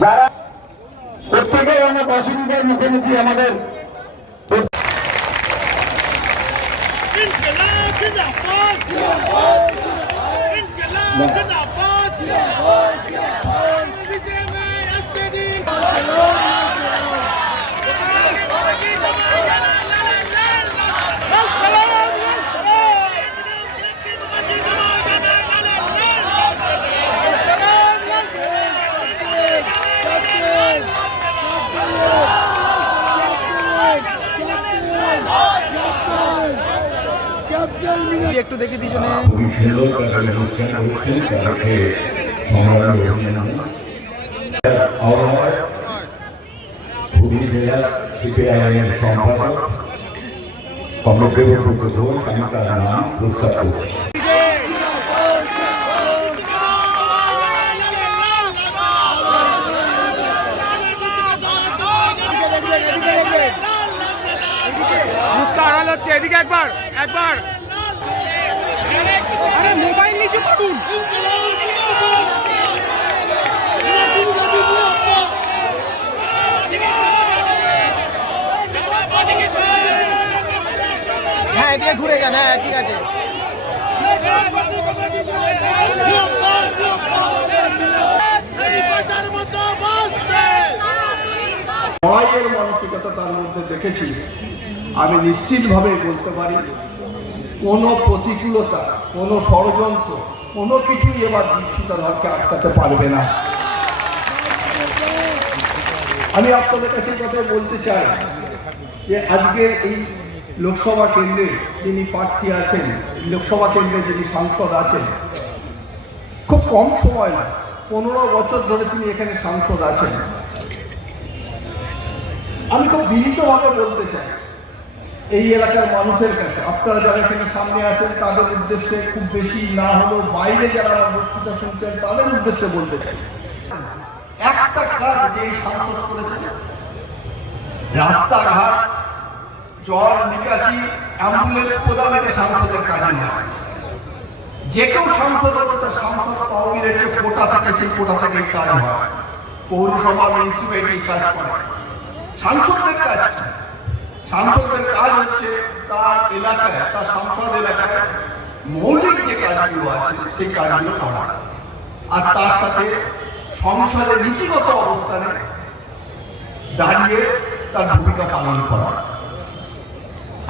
যারা প্রত্যেকেই অনেক অসুবিধার মুখোমুখি আমাদের জিন্দাবাদ জিন্দাবাদ জিন্দাবাদ সংগ্রামী অভিনন্দন আবহাওয়ায় হুগলি আমি তার হচ্ছে এদিকে একবার একবার। হ্যাঁ এদিকে ঘুরে যান। হ্যাঁ ঠিক আছে। মানসিকতা তার মধ্যে দেখেছি। আমি নিশ্চিতভাবে বলতে পারি কোনো প্রতিকূলতা, কোনো ষড়যন্ত্র, কোনো কিছুই এবার দীক্ষিতা ধরকে আটকাতে পারবে না। আমি আপনাদের কাছে কথা বলতে চাই যে আজকে এই লোকসভা কেন্দ্রে যিনি প্রার্থী আছেন, লোকসভা কেন্দ্রে যিনি সাংসদ আছেন, খুব কম সময় না পনেরো বছর ধরে তিনি এখানে সাংসদ আছেন। আমি খুব বিনীতভাবে বলতে চাই এই এলাকার মানুষের কাছে। আপনারা যারা এখানে সামনে আছেন, তাদের উদ্দেশ্যে খুব বেশি না হলেও বাইরে যারা আমার বক্তৃতা শুনছেন, তাদের উদ্দেশ্যে বলতে চাই। একটা কাজ যে সাংসদ করেছেন, রাস্তাঘাট, জল নিকাশি, অ্যাম্বুলেন্স প্রদানের সাংসদের কাজ নয়। যে কেউ সাংসদ হলে তার সাংসদ তহবিলের যে কোটা থাকে, সেই কোটা থেকে কাজ হয়। পৌরসভা মিউনিসিপ্যালিটি কাজ করে। সাংসদদের কাজ কি? সাংসদদের কাজ হচ্ছে তার এলাকায়, তার সংসদ এলাকায় মৌলিক যে কাজগুলো আছে, সেই কাজগুলো করা আর তার সাথে সংসদের নীতিগত অবস্থানে দাঁড়িয়ে তার ভূমিকা পালন করা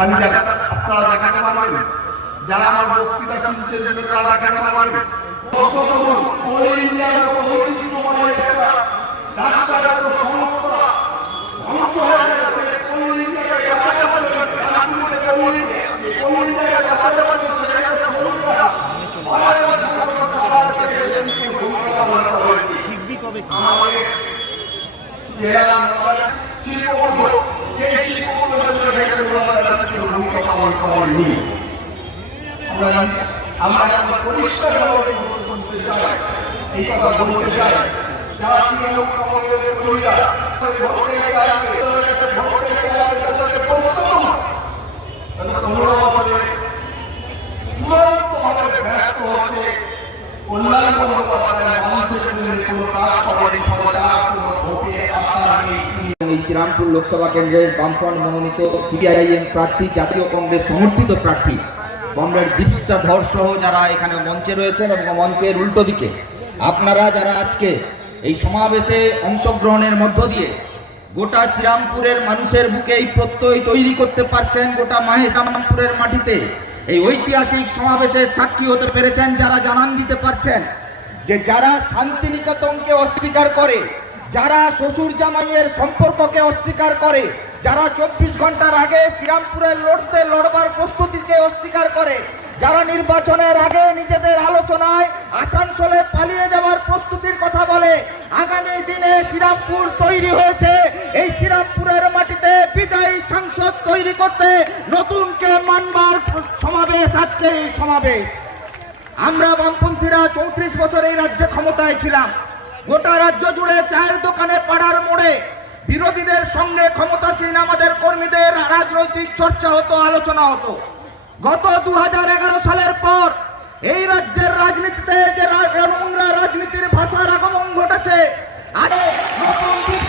আমি দেখাতে আপনারা দেখাতে পারবেন, যারা আমার বক্তৃতা শুনছেন যদি তারা দেখাতে পারবেন অল ইন্ডিয়ার ঐতিহ্যময় একটা রাষ্ট্রায়ত্ত সংস্থা ধ্বংস হয়ে গেছে অল ইন্ডিয়াকে বাঁচাতে হবে রাজনীতিকে অল অল ইন্ডিয়াকে বাঁচাতে হবে সেটাকে সমস্যা আমাদের জেলা শিল্পকর্ম সেই শিল্পকর্ম সেখানে ভূমিকা পালন করেননি আমরা আমরা এখন পরিষ্কার ভাবে বলতে চাই এই কথা বলতে চাই যারা তৃণমূল কংগ্রেসের কর্মীরা ভোটে আসবে ভোটে আসবে তাদেরকে প্রশ্ন করুন তাহলে পনেরো বছরে চূড়ান্তভাবে ব্যর্থ হচ্ছে শ্রীরামপুর লোকসভা কেন্দ্রের বামফ্রন্ট মনোনীত সিপিআইএম প্রার্থী, জাতীয় কংগ্রেস সমর্থিত প্রার্থী কমরেড দীপস্তা ধর সহ যারা এখানে মঞ্চে রয়েছেন এবং মঞ্চের উল্টো দিকে, আপনারা যারা আজকে এই সমাবেশে অংশগ্রহণের মধ্য দিয়ে গোটা শ্রীরামপুরের মানুষের বুকে এই প্রত্যয় তৈরি করতে পারছেন, গোটা মাহেশামপুরের মাটিতে এই ঐতিহাসিক সমাবেশের সাক্ষী হতে পেরেছেন যারা জানান দিতে পারছেন যে যারা শান্তিনিকেতনকে অস্বীকার করে, যারা শ্বশুর জামাইয়ের সম্পর্ককে অস্বীকার করে, যারা চব্বিশ ঘণ্টার আগে শ্রীরামপুরের লড়তে লড়বার প্রস্তুতিকে অস্বীকার করে, যারা নির্বাচনের আগে নিজেদের আলোচনায় আসানসোলে পালিয়ে যাওয়ার প্রস্তুতির কথা বলে, আগামী দিনে শ্রীরামপুর তৈরি হয়েছে। এই শ্রীরামপুরের মাটিতে বিদায়ী সাংসদ তৈরি করতে নতুনকে মানবার সমাবেশ এই সমাবেশ। আমরা বামপন্থীরা চৌত্রিশ বছর এই রাজ্যে ক্ষমতায় ছিলাম। গোটা রাজ্য জুড়ে চায়ের দোকানে পাড়ার মোড়ে বিরোধীদের সঙ্গে ক্ষমতাসীন আমাদের কর্মীদের রাজনৈতিক চর্চা হতো, আলোচনা হতো। গত দুহাজার এগারো সালের পর এই রাজ্যের রাজনীতিতে যে রা- নোংরা রাজনীতির ভাষার আগমন ঘটেছে আগে নতুন দিক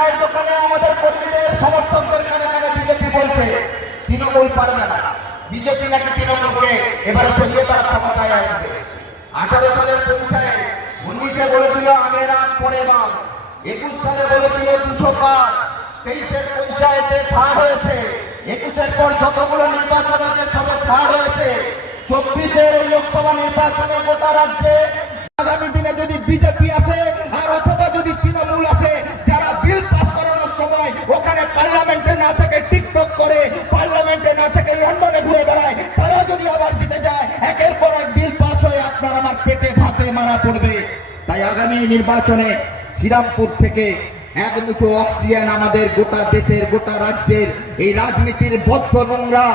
চায়ের দোকানে আমাদের কর্মীদের, সমর্থকদের কানে কানে বিজেপি বলছে, তৃণমূল পারবে না। বিজেপি নাকি তৃণমূলকে সরিয়ে ক্ষমতায় আসবে। আঠারো পঞ্চায়েত উনিশে বলেছিল আগে রাম পরে একুশ সালে বলেছিল দুশো পার তেইশের পঞ্চায়েতে হয়েছে, একুশের পর যতগুলো নির্বাচন হয়েছে সবে হয়েছে, চব্বিশের লোকসভা নির্বাচনে গোটা রাজ্যে আগামী দিনে যদি বিজেপি আসে আর অথবা যদি তৃণমূল আসে সময় ওখানে পার্লামেন্টে না থেকে টিকটক করে, পার্লামেন্টে না থেকে লন্ডনে ঘুরে বেড়ায় তারা যদি আবার জিতে যায়, একের পর এক বিল পাস হয়ে আপনার আমার পেটে ভাতে মারা পড়বে। তাই আগামী নির্বাচনে শ্রীরামপুর থেকে এক মুঠো অক্সিজেন আমাদের গোটা দেশের, গোটা রাজ্যের এই রাজনীতির বদ্ধ নোংরা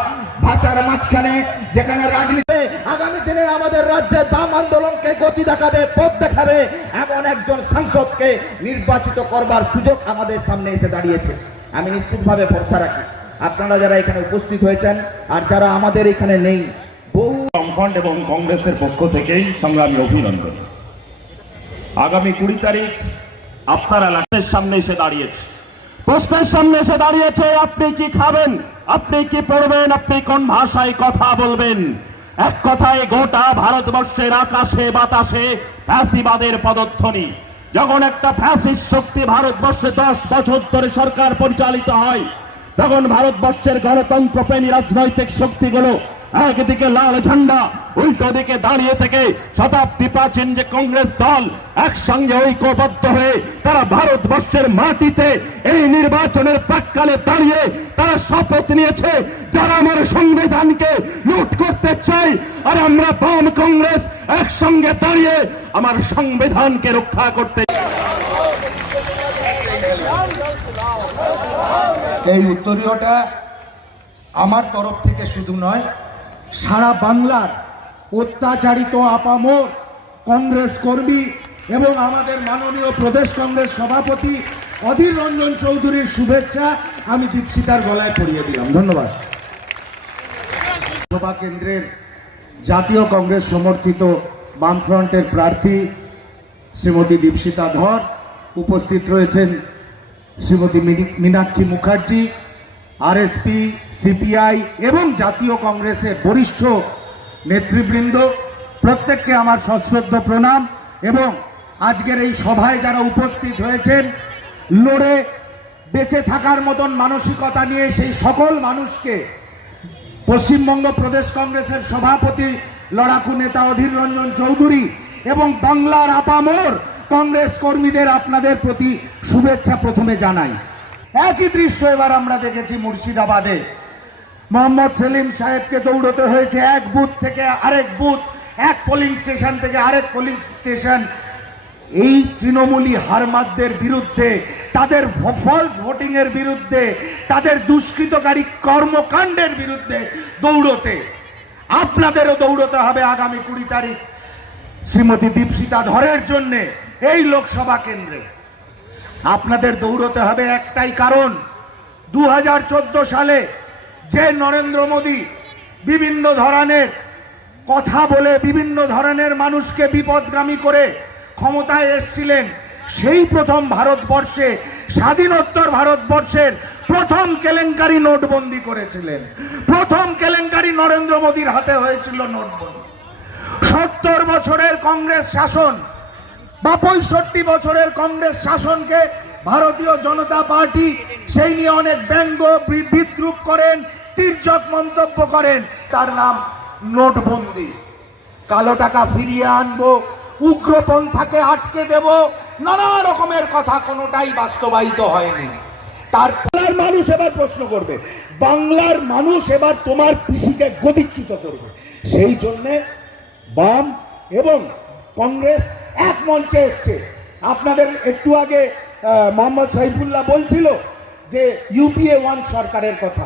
ভাষার মাঝখানে, যেখানে রাজনীতি আগামী দিনে আমাদের রাজ্যে বাম আন্দোলনকে গতি দেখাবে, পথ দেখাবে এমন একজন সাংসদকে নির্বাচিত করবার সুযোগ আমাদের সামনে এসে দাঁড়িয়েছে। আমি নিশ্চিতভাবে ভরসা রাখি। আপনারা যারা এখানে উপস্থিত হয়েছেন আর যারা আমাদের এখানে নেই, বহু বামফ্রন্ট এবং কংগ্রেসের পক্ষ থেকেই সংগ্রামী অভিনন্দন। আগামী কুড়ি তারিখ আপনার এলাকার সামনে এসে দাঁড়িয়েছে। প্রশ্নের সামনে এসে দাঁড়িয়েছে, আপনি কি খাবেন? আপনি কি পড়বেন? আপনি কোন ভাষায় কথা বলবেন? এক কথায় গোটা ভারতবর্ষের আকাশে, বাতাসে ফ্যাসিবাদের পদধ্বনি। যখন একটা ফ্যাসিস শক্তি ভারতবর্ষে দশ বছর ধরে সরকার পরিচালিত হয়, তখন ভারতবর্ষের গণতন্ত্র প্রেমী রাজনৈতিক শক্তিগুলো একদিকে লাল ঝান্ডা, উল্টো দিকে দাঁড়িয়ে থেকে শতাব্দী প্রাচীন যে কংগ্রেস দল একসঙ্গে ঐক্যবদ্ধ হয়ে তারা ভারতবর্ষের মাটিতে এই নির্বাচনের প্রাককালে দাঁড়িয়ে তারা শপথ নিয়েছে, যারা আমার সংবিধানকে লুট করতে চাই আর আমরা বাম কংগ্রেস একসঙ্গে দাঁড়িয়ে আমার সংবিধানকে রক্ষা করতে এই উত্তরীয়টা আমার তরফ থেকে শুধু নয় সারা বাংলার অত্যাচারিত আপামর কংগ্রেস কর্মী এবং আমাদের মাননীয় প্রদেশ কংগ্রেস সভাপতি অধীর রঞ্জন চৌধুরীর শুভেচ্ছা আমি দীপশিতার গলায় পড়িয়ে দিলাম। ধন্যবাদ। সভা কেন্দ্রের জাতীয় কংগ্রেস সমর্থিত বামফ্রন্টের প্রার্থী শ্রীমতী দীপশিতা ধর, উপস্থিত রয়েছেন শ্রীমতী মীনাক্ষী মুখার্জি আরএসপি সিপিআই এবং জাতীয় কংগ্রেসের বরিষ্ঠ নেতৃবৃন্দ, প্রত্যেককে আমার সশ্রদ্ধ প্রণাম এবং আজকের এই সভায় যারা উপস্থিত হয়েছেন, লড়ে বেঁচে থাকার মতন মানসিকতা নিয়ে সেই সকল মানুষকে পশ্চিমবঙ্গ প্রদেশ কংগ্রেসের সভাপতি লড়াকু নেতা অধীর রঞ্জন চৌধুরী এবং বাংলার আপামর কংগ্রেস কর্মীদের আপনাদের প্রতি শুভেচ্ছা প্রথমে জানাই। একই দৃশ্য এবার আমরা দেখেছি মুর্শিদাবাদে। মোহাম্মদ সেলিম সাহেবকে দৌড়তে হয়েছে এক বুথ থেকে আরেক বুথ, এক পোলিং স্টেশন থেকে আরেক পোলিং স্টেশন এই তৃণমূলী হারমাদদের বিরুদ্ধে, তাদের ফলস ভোটিং এর বিরুদ্ধে, তাদের দুষ্কৃতকারী কর্মকাণ্ডের বিরুদ্ধে দৌড়তে। আপনাদেরও দৌড়তে হবে আগামী কুড়ি তারিখ। শ্রীমতী দীপশিতা ধরের জন্যে এই লোকসভা কেন্দ্রে। আপনাদের দৌড়তে হবে একটাই কারণ দু হাজার চোদ্দ সালে যে নরেন্দ্র মোদী বিভিন্ন ধরনের কথা বলে বিভিন্ন ধরনের মানুষকে বিপদগামী করে ক্ষমতায় এসছিলেন, সেই প্রথম ভারতবর্ষে, স্বাধীনোত্তর ভারতবর্ষের প্রথম কেলেঙ্কারি নোটবন্দি করেছিলেন। প্রথম কেলেঙ্কারি নরেন্দ্র মোদীর হাতে হয়েছিল নোটবন্দি। সত্তর বছরের কংগ্রেস শাসন বা পঁয়ষট্টি বছরের কংগ্রেস শাসনকে ভারতীয় জনতা পার্টি সেই নিয়ে অনেক ব্যঙ্গ বিদ্রুপ করেন, তীর্যক মন্তব্য করেন। তার নাম নোটবন্দি। কালো টাকা ফিরিয়ে আনব, উগ্রপন্থাকে আটকে দেব, নানা রকমের কথা কোনোটাই বাস্তবায়িত হয়নি। তার বাংলার মানুষ এবার প্রশ্ন করবে, বাংলার মানুষ এবার তোমার পিসিকে গদিচ্যুত করবে। সেই জন্যে বাম এবং কংগ্রেস এক মঞ্চে এসছে। আপনাদের একটু আগে মোহাম্মদ সাইফুল্লাহ বলছিল যে ইউপিএ ওয়ান সরকারের কথা।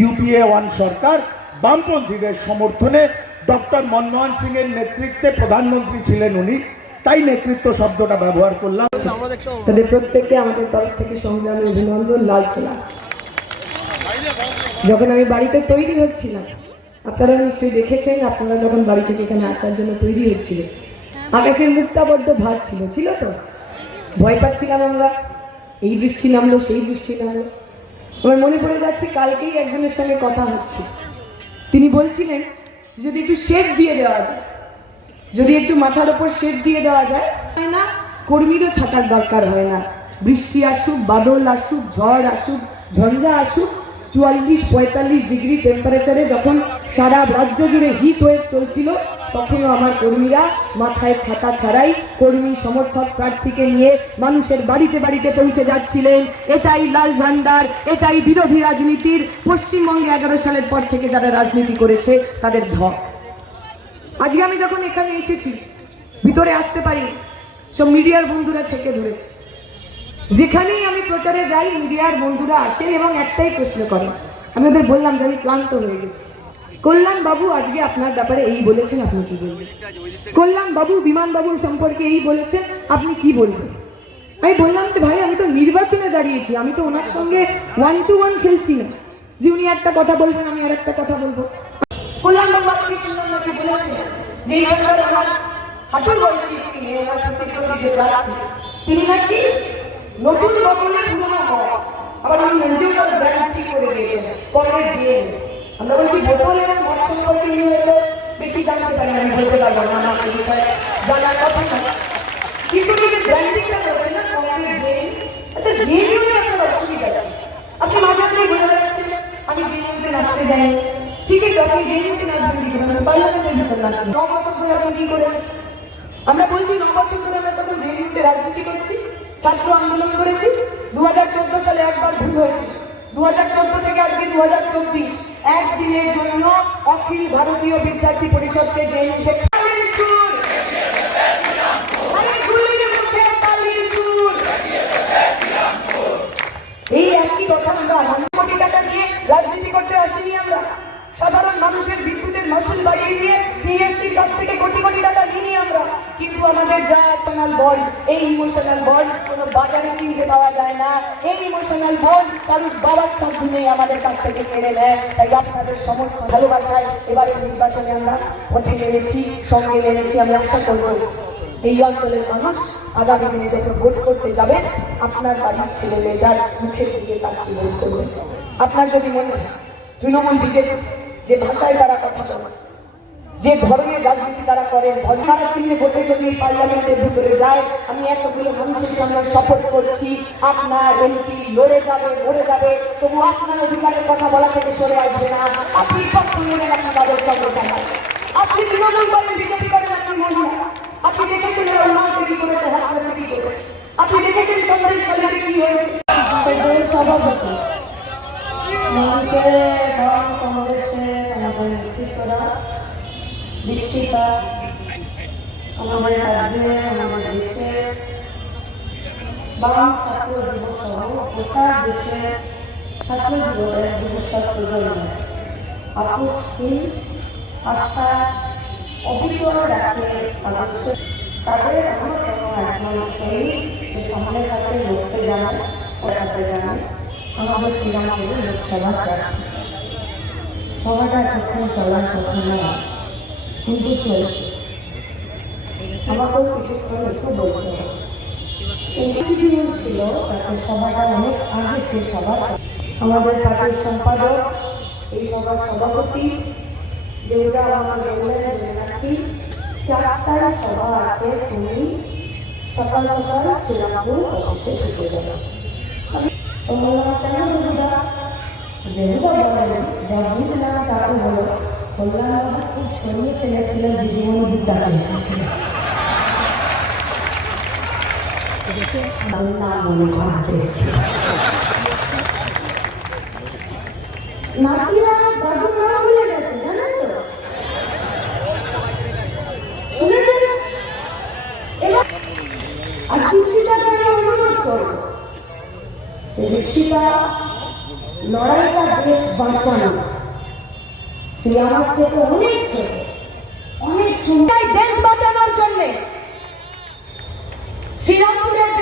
ইউপিএ ওয়ান সরকার বামপন্থীদের সমর্থনে ডক্টর মনমোহন সিং এর নেতৃত্বে প্রধানমন্ত্রী ছিলেন উনি। তাই নেতৃত্ব শব্দটা ব্যবহার করলাম। তাদের প্রত্যেককে আমাদের তরফ থেকে সংগ্রামী অভিনন্দন, লাল ছিলাম যখন আমি বাড়িতে তৈরি হচ্ছিলাম, আপনারা নিশ্চয়ই দেখেছেন, আপনারা যখন বাড়ি থেকে এখানে আসার জন্য তৈরি হচ্ছিল আকাশের মুখটা বড্ড ভার ছিল ছিল তো? ভয় পাচ্ছিলাম আমরা। এই বৃষ্টি নামলো, সেই বৃষ্টি নামলো। আমার মনে পড়ে যাচ্ছে কালকেই একজনের সঙ্গে কথা হচ্ছে। তিনি বলছিলেন, যদি একটু শেড দিয়ে দেওয়া যায়, যদি একটু মাথার ওপর শেড দিয়ে দেওয়া যায় না, কর্মীরও ছাতার দরকার হয় না। বৃষ্টি আসুক, বাদল আসুক, ঝড় আসুক, ঝঞ্ঝা আসুক, চুয়াল্লিশ পঁয়তাল্লিশ ডিগ্রি টেম্পারেচারে যখন সারা রাজ্য জুড়ে হিট ওয়েভ চলছিল তখনও আমার কর্মীরা মাথায় ছাতা ছাড়াই কর্মী সমর্থক প্রার্থীকে নিয়ে মানুষের বাড়িতে বাড়িতে পৌঁছে যাচ্ছিলেন। এটাই লাল ভান্ডার, এটাই বিরোধী রাজনীতির। পশ্চিমবঙ্গে এগারো সালের পর থেকে যারা রাজনীতি করেছে, তাদের ধক আজকে আমি যখন এখানে এসেছি, ভিতরে আসতে পারি, সব মিডিয়ার বন্ধুরা ছেকে ধরেছে। যেখানেই আমি প্রচারে যাই, মিডিয়ার বন্ধুরা আসেন এবং একটাই প্রশ্ন করেন আমি ওদের বললাম যে আমি ক্লান্ত হয়ে গেছি। কল্যাণ বাবু আজকে আপনার ব্যাপারে এই বলেছেন, আপনি কি বলবেন? কল্যাণ বাবু বিমান বাবুর সম্পর্কে এই বলেছেন, আপনি কি বলবেন? আমি বললাম যে, ভাই, আমি তো নির্বাচনে দাঁড়িয়েছি, আমি তো ওনার সঙ্গে ওয়ান টু ওয়ান খেলছি না। যে উনি একটা কথা বলবেন, আমি আর একটা কথা বলব। কল্যাণবাবু আপনি সুন্দরভাবে বলেছেন যে আমার তিনি নাকি নতুন পুরনো হয়। আবার তার ঠিক করে দিয়েছেন আমরা বলছি বোতল মদ সম্পর্কে হয়তো বেশি জানতে পারেন আমি বলতে পারব না আমার সেই বিষয়ে জানার কথা না। কিন্তু উনি যে ব্র্যান্ডিংটা করেছেন না কংগ্রেস জিএম আচ্ছা আপনার অসুবিধা, আপনি মাঝে মাঝে বলে বেড়াচ্ছেন আমি জিএমতে নাচতে যাই, ঠিক আছে, আপনি জিএমতে নাচবেন, কি করে আমি পার্লামেন্টের ভিতর নাচবেন ন বছর ধরে আপনি কি আমরা বলছি ন বছর ধরে আমরা তখন রাজনীতি করেছি, ছাত্র আন্দোলন করেছি দু হাজার চোদ্দ সালে একবার ভুল হয়েছে। দু থেকে আজকে দু হাজার চব্বিশ। একদিনের জন্য অখিল ভারতীয় বিদ্যার্থী পরিষদকে মুখে এই একই কথা আমরা কোটি টাকা নিয়ে রাজনীতি করতে আসিনি আমরা। সাধারণ মানুষের বিদ্যুতের মাসুল বাড়িয়ে দিয়ে সিএসটির কাছ থেকে কোটি কোটি টাকা নিই আমরা কিন্তু আমাদের যা ইমোশনাল বন্ড এই ইমোশনাল বন্ড কোনো বাজারে কিনতে পাওয়া যায় না। এই ইমোশনাল বন্ড কারুর বাবার সাথে আমাদের কাছ থেকে কেড়ে নেয়। তাই আপনাদের সমর্থন ভালোবাসায় এবারে নির্বাচনে আমরা পথে নেমেছি, সঙ্গে নেমেছি, আমি আশা করব এই অঞ্চলের মানুষ আগামী দিনে যখন ভোট করতে যাবে, আপনার বাড়ির ছেলে মেয়েটার মুখের দিকে তাকিয়ে ভোট করবেন আপনার যদি মনে হয়, তৃণমূল বিজেপি যে ভাষায় তারা কথা বলে যে ধরনের রাজনীতি তারা করেন ধর্মারা চিহ্নে ভোটে যদি পার্লামেন্টের ভিতরে যায়, আমি এতগুলো মানুষের সামনে শপথ করছি, আপনার এমপি লড়ে যাবে লড়ে যাবে, তবু আপনার অধিকারের কথা বলা থেকে সরে আসবে না। আপনি পক্ষ আপনি তাদের সঙ্গে আপনি তৃণমূল করেন, বিজেপি করেন, আপনি মহিলা। আপনি দেখেছেন আপনি দেখেছেন কি হয়েছে সভাপতি মানুষের ধর্ম কংগ্রেসে আমাদের নেতৃত্বরা দীক্ষিতা আমাদের রাজ্যে আমাদের দেশে বাম ছাত্র দিবস সহ গোটা দেশে ছাত্র দিবসের প্রজন্ম আপোষহীন আস্থা অবিচল রাখে আদর্শ তাদের অন্যতম শহীদ যে সামনের হাতে লড়তে জানায় পড়াতে জানায় আমাদের শ্রীরামপুর লোকসভা প্রার্থী। সভাটা এতক্ষণ চলার কথা নয় কিন্তু চলছে। আমাকেও কিছুক্ষণ ছিল তাতে সভাটা অনেক আগে সে সভা। আমাদের পার্টির সম্পাদক, এই সভার সভাপতি, দেবদা আমাকে বললেন নাকি চারটায় সভা আছে, তুমি সকাল সকাল শ্রীরামপুর অফিসে ঢুকে যাবে। বললাম, কেন দেবদা? দেবদা বলেন যা বুঝলাম তাতে হলো, কল্যাণবাবু খুব ছড়িয়ে ফেলেছিলেন দিদিমণি বিদ্যাকে এসেছিলেন নাম মনে করাতে এসেছিল নাতিরা দাদুর নাম ভুলে গেছে জানেন তো শুনেছেন আর দীক্ষিতাকে আমি অনুরোধ করব তুই আমার থেকে অনেক ছোট অনেক সময় দেশ বাঁচানোর জন্যে শ্রীরামপুরের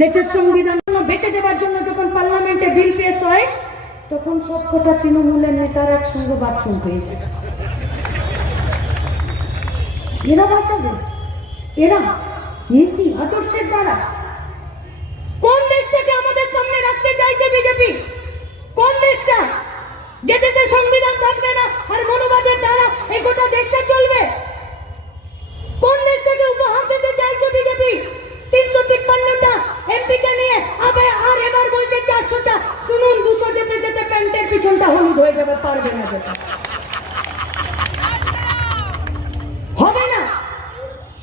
দেশের সংবিধান বেঁচে দেওয়ার জন্য যখন পার্লামেন্টে বিল পেশ হয়, তখন সব কটা তৃণমূলের নেতারা একসঙ্গে বাথরুম পেয়েছে এরা বাঁচাবে? এরা নীতি, আদর্শের দ্বারা। কোন দেশটাকে আমাদের সামনে রাখতে চাইছে বিজেপি? কোন দেশটা? যে দেশে সংবিধান থাকবে না আর মনোবাদের দ্বারা এই গোটা দেশটা চলবে? কোন দেশটাকে উপহার দিতে চাইছে বিজেপি? তিনশো তিপ্পান্নটা এমপি কে নিয়ে আবে আর এবার বলছে চারশোটা। শুনুন, দুশো যেতে যেতে প্যান্টের পিছনটা হলুদ হয়ে যাবে, পারবে না হবে না।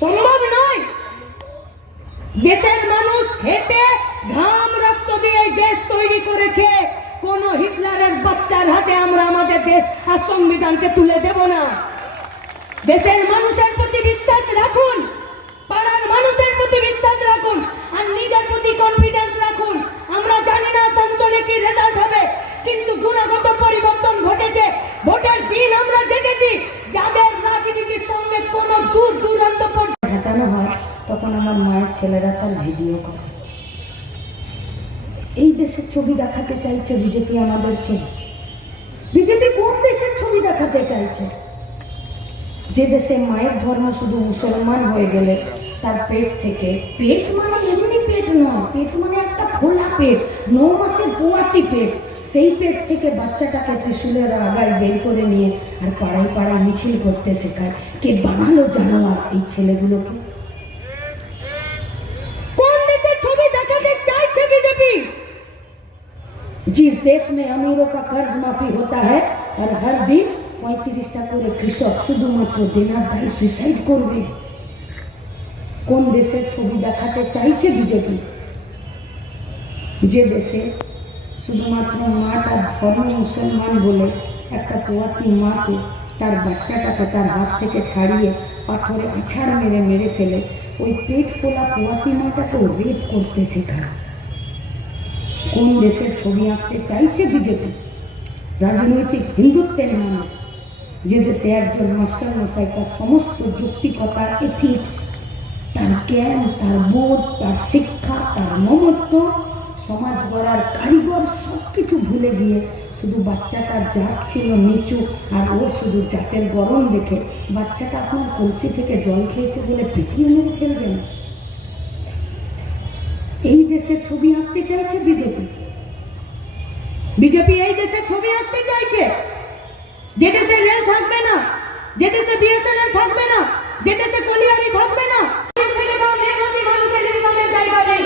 সম্ভব নয়। দেশের মানুষ খেটে ঘাম রক্ত দিয়ে দেশ তৈরি করেছে। কোন হিটলারের বাচ্চার হাতে আমরা আমাদের দেশ আর সংবিধানকে তুলে দেব না। দেশের মানুষের প্রতি বিশ্বাস রাখুন। পাড়ার মানুষের প্রতি বিশ্বাস রাখুন আর নিজের প্রতি কনফিডেন্স রাখুন। আমরা জানি না আসানসোলে কি রেজাল্ট হবে, কিন্তু গুণগত পরিবর্তন ঘটেছে। ভোটের দিন আমরা দেখেছি, যাদের রাজনীতির সঙ্গে কোনো দূর দূরান্ত পর্যন্ত হয়, তখন আমার মায়ের ছেলেরা তার ভিডিও করে। এই দেশের ছবি দেখাতে চাইছে বিজেপি আমাদেরকে। বিজেপি কোন দেশের ছবি দেখাতে চাইছে? যে দেশে মায়ের ধর্ম শুধু মুসলমান হয়ে গেলে তার পেট থেকে পেট মানে এমনি পেট নয় পেট মানে একটা খোলা পেট ন মাসের পোয়াতি পেট সেই পেট থেকে বাচ্চাটাকে ত্রিশুলের আগায় বের করে নিয়ে আর পাড়ায় পাড়ায় মিছিল করতে শেখায় কে বানালো জানোয়ার এই ছেলেগুলোকে কোন দেশের ছবি দেখাতে চাইছে বিজেপি जिस देश में अमीरों का कर्ज माफी होता है और हर दिन পঁয়ত্রিশটা করে কৃষক শুধুমাত্র দেনার দায়ী সুইসাইড করবে কোন দেশের ছবি দেখাতে চাইছে বিজেপি? যে দেশে শুধুমাত্র মা তার ধর্ম মুসলমান বলে একটা পোয়াতি মাকে তার বাচ্চাটাকে তার হাত থেকে ছাড়িয়ে পাথরে আছাড় মেরে মেরে ফেলে, ওই পেট পোলা পোয়াতি মাটাকেও রেপ করতে শেখায়। কোন দেশের ছবি আঁকতে চাইছে বিজেপি? রাজনৈতিক হিন্দুত্বের নামে, যে দেশে একজন মাস্টার মশাই তার সমস্ত যুক্তিকতা এথিক্স তার জ্ঞান, তার বোধ, তার শিক্ষা, তার মমত্ব, সমাজ গড়ার কারিগর সব কিছু ভুলে গিয়ে শুধু বাচ্চাটার জাত ছিল নিচু আর ও শুধু জাতের গরম দেখে। বাচ্চাটা আপনার কলসি থেকে জল খেয়েছে বলে পিটিয়ে মেরে ফেলবেন। এই দেশের ছবি আঁকতে চাইছে বিজেপি। বিজেপি এই দেশের ছবি আঁকতে চাইছে। যে দেশে রেল থাকবে না, যে দেশে বিএসএনএল থাকবে না, যে দেশে কলিয়ারি থাকবে না গরিব থেকে তো মেহনতি মানুষের ইনকামের জায়গা নেই গরিব থেকে তো মেহনতি মানুষের সম্পদে রোজগার করে বাজার নেই এই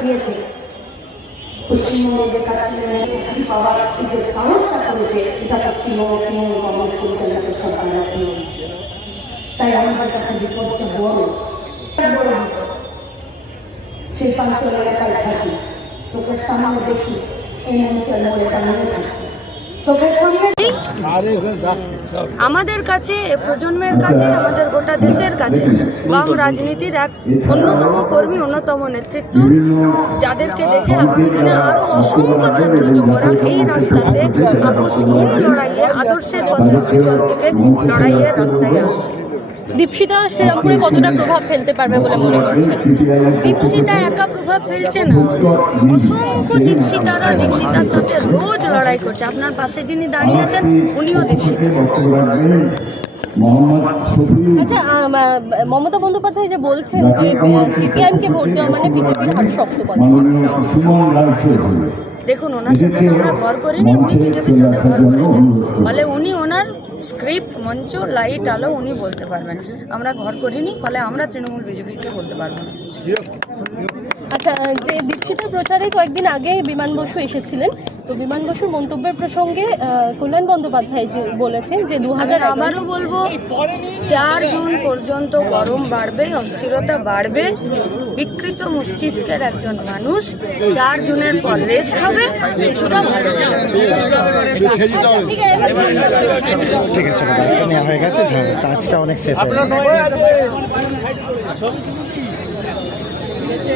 দেখিয়েছে পশ্চিমবঙ্গের কাছে এই যে সাহসটা করেছে, এটা পশ্চিমবঙ্গ কংগ্রেস পরিচালিত সরকার তাই আমাদের কাছে বিপদটা বড়। এলাকায় থাকি। তোকে সামনে দেখি তোদের সামনে আমাদের কাছে প্রজন্মের কাছে আমাদের গোটা দেশের কাছে বাম রাজনীতির এক অন্যতম কর্মী অন্যতম নেতৃত্ব যাদেরকে দেখে আগামী দিনে আরও অসংখ্য ছাত্র যুবরা এই রাস্তাতে আপসহীন লড়াইয়ে আদর্শের পথে থেকে লড়াইয়ের রাস্তায় আসবে। দীপশিতা শ্রীরামপুরে কতটা প্রভাব ফেলতে পারবে বলে মনে করছেন? দীপশিতা একা প্রভাব ফেলছে না। অসংখ্য দীপশিতারা দীপশিতার সাথে রোজ লড়াই করছে। আপনার পাশে যিনি দাঁড়িয়ে আছেন উনিও দীপশিতা। আচ্ছা মমতা বন্দ্যোপাধ্যায় যে বলছেন যে সিপিআইএমকে ভোট দেওয়া মানে বিজেপির হাত শক্ত করা। দেখুন, ওনার সাথে তো আমরা ঘর করিনি, উনি বিজেপির সাথে ঘর করেছেন। ফলে উনি ওনার স্ক্রিপ্ট মঞ্চ লাইট আলো উনি বলতে পারবেন। আমরা ঘর করিনি, ফলে আমরা তৃণমূল বিজেপিকে বলতে পারব না। আচ্ছা যে দীপশিতার প্রচারে কয়েকদিন আগে বিমান বসু এসেছিলেন। তো বিমান বসুর মন্তব্যের প্রসঙ্গে কল্যাণ বন্দ্যোপাধ্যায় যে বলেছেন যে দু হাজার আবারও বলব চার জুন পর্যন্ত গরম বাড়বে অস্থিরতা বাড়বে। বিকৃত মস্তিষ্কের একজন মানুষ চার জুনের পর রেস্ট হবে কিছুটা ভালো ঠিক আছে নেওয়া হয়ে গেছে কাজটা অনেক শেষ হয়ে গেছে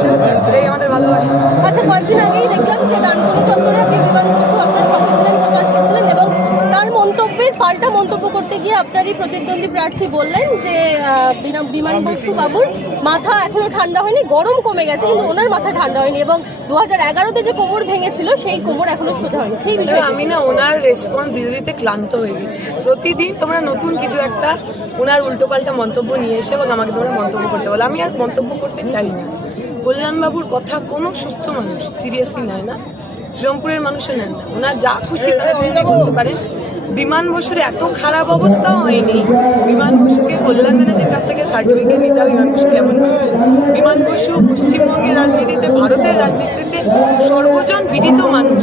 প্যাশন এটাই আমাদের ভালোবাসা। আচ্ছা কয়েকদিন আগেই দেখলাম যে ডানকুনি চত্বরে আপনি বিমান বসু আপনার সঙ্গে ছিলেন প্রচার করছিলেন এবং তার মন্তব্যের পাল্টা মন্তব্য করতে গিয়ে আপনারই প্রতিদ্বন্দ্বী প্রার্থী বললেন যে বিনা- বিমান বসু বাবুর মাথা এখনও ঠান্ডা হয়নি গরম কমে গেছে কিন্তু ওনার মাথা ঠান্ডা হয়নি এবং দু হাজার এগারোতে যে কোমর ভেঙেছিল সেই কোমর এখনও সোজা হয়নি। সেই বিষয়ে আমি না ওনার রেসপন্স দিতে দিতে ক্লান্ত হয়ে গেছি। প্রতিদিন তোমরা নতুন কিছু একটা ওনার উল্টোপাল্টা মন্তব্য নিয়ে এসে এবং আমাকে তোমরা মন্তব্য করতে বলো। আমি আর মন্তব্য করতে চাই না। কল্যাণবাবুর কথা কোনো সুস্থ মানুষ সিরিয়াসলি নেয় না, শ্রীরামপুরের মানুষও নেন না। ওনার যা খুশি করতে পারেন। বিমান বসুর এত খারাপ অবস্থাও হয়নি। বিমান কল্যাণ ব্যানার্জির কাছ থেকে সার্টিফিকেট নিতে হবে বিমান বসু কেমন মানুষ বিমান বসু পশ্চিমবঙ্গের রাজনীতিতে ভারতের রাজনীতিতে সর্বজন বিদিত মানুষ।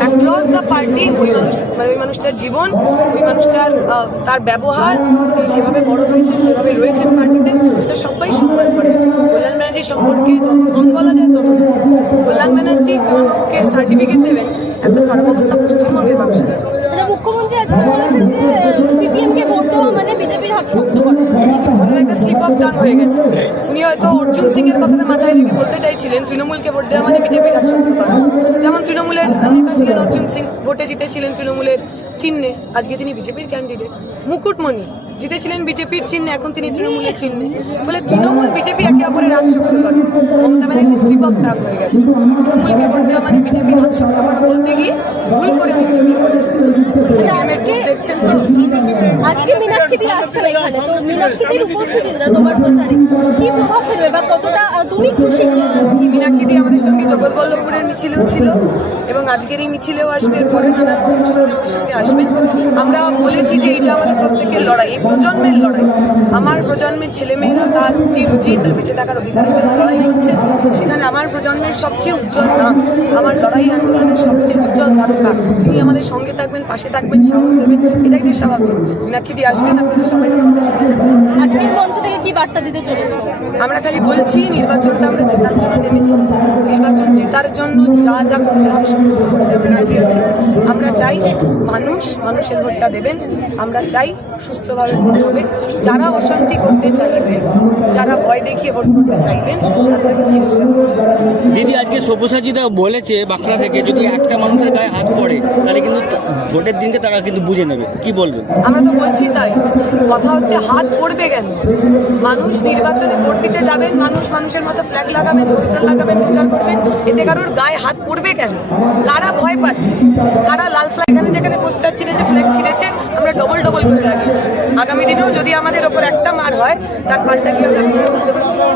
অ্যাক্রস দ্য পার্টি ওই মানুষ মানে ওই মানুষটার জীবন ওই মানুষটার তার ব্যবহার তিনি যেভাবে বড় হয়েছেন যেভাবে রয়েছেন পার্টিতে সেটা সবাই সম্মান করে। কল্যাণ ব্যানার্জি সম্পর্কে যত কম বলা যায় তত কল্যাণ ব্যানার্জি বিমানবাবুকে সার্টিফিকেট দেবেন। এত খারাপ অবস্থা পশ্চিমবঙ্গের মানুষের। আচ্ছা, মুখ্যমন্ত্রী আজকে বলেছেন যে সিপিএম কে ভোট দেওয়া মানে বিজেপির হাত শক্ত করা। ওনার একটা স্লিপ অফ টাং হয়ে গেছে। উনি হয়তো অর্জুন সিং এর কথাটা মাথায় রেখে বলতে চাইছিলেন তৃণমূলকে ভোট দেওয়া মানে বিজেপির হাত শক্ত করা। যেমন তৃণমূলের নেতা ছিলেন অর্জুন সিং ভোটে জিতেছিলেন তৃণমূলের চিহ্নে আজকে তিনি বিজেপির ক্যান্ডিডেট মুকুটমণি জিতেছিলেন বিজেপির চিহ্নে এখন তিনি তৃণমূলের চিহ্নে। ফলে তৃণমূল বিজেপি একে অপরের হাত শক্ত করে। Mamata Banerjee slip of tongue হয়ে গেছে। তৃণমূলকে ভোট দেওয়া মানে বিজেপির হাত শক্ত করা বলতে গিয়ে ভুল করে উনি সিপিএম বলে ফেলেছেন আজকে দেখছেন তো? আজকে মীনাক্ষীদি আসছেন এখানে? তো মীনাক্ষীদির তোমার প্রচারে কি প্রভাব ফেলবে বা কতটা তুমি খুশি মীনাক্ষীদি আমাদের সঙ্গে জগৎবল্লভপুরের মিছিলেও ছিল এবং আজকের এই মিছিলেও আসবে, পরে নানা কর্মসূচিতে আমাদের সঙ্গে আসবেন আমরা বলেছি যে এটা আমাদের প্রত্যেকের লড়াই, এই প্রজন্মের লড়াই। আমার প্রজন্মের ছেলেমেয়েরা তার রুটি রুজি তার বেঁচে থাকার অধিকারের জন্য লড়াই করছে। সেখানে আমার প্রজন্মের সবচেয়ে উজ্জ্বল নাম, আমার লড়াই আন্দোলনের সবচেয়ে উজ্জ্বল তারকা। তিনি আমাদের সঙ্গে থাকবেন, পাশে থাকবেন সাহস দেবেন এটাই তো স্বাভাবিক। মীনাক্ষীদি আসবেন, আপনারা আজকের মঞ্চ থেকে কি বার্তা দিতে চলেছো? আমরা খালি বলছি নির্বাচনটা আমরা জেতার জন্য নেমেছি। নির্বাচন জেতার জন্য যা যা করতে হয় সমস্ত করতে আমরা রাজি আছি। আমরা চাই মানুষ মানুষের ভোটটা দেবেন। আমরা চাই সুস্থভাবে ভোট হবে। যারা অশান্তি করতে চাইবেন যারা ভয় দেখিয়ে ভোট করতে চাইবেন ছিনিয়ে দিদি আজকে সব্যসাচীদা বলেছে বাঁকড়া থেকে যদি একটা মানুষের গায়ে হাত পড়ে তাহলে কিন্তু ভোটের দিনকে তারা কিন্তু বুঝে নেবে। কি বলবেন? আমরা তো বলছি তাই। কথা হচ্ছে হাত পড়বে কেন? মানুষ নির্বাচনে ভোট দিতে যাবেন, মানুষ মানুষের মতো ফ্ল্যাগ লাগাবেন পোস্টার লাগাবেন, প্রচার করবেন, এতে কারোর গায়ে হাত পড়বে কেন? কারা ভয় পাচ্ছে? কারা লাল ফ্ল্যাগ এখানে যেখানে পোস্টার ছিঁড়েছে ফ্ল্যাগ ছিঁড়েছে, আমরা ডবল ডবল করে লাগিয়েছি। আগামী দিনেও যদি আমাদের ওপর একটা মার হয়, তার পাল্টা কি হবে? বুঝতে পারছেন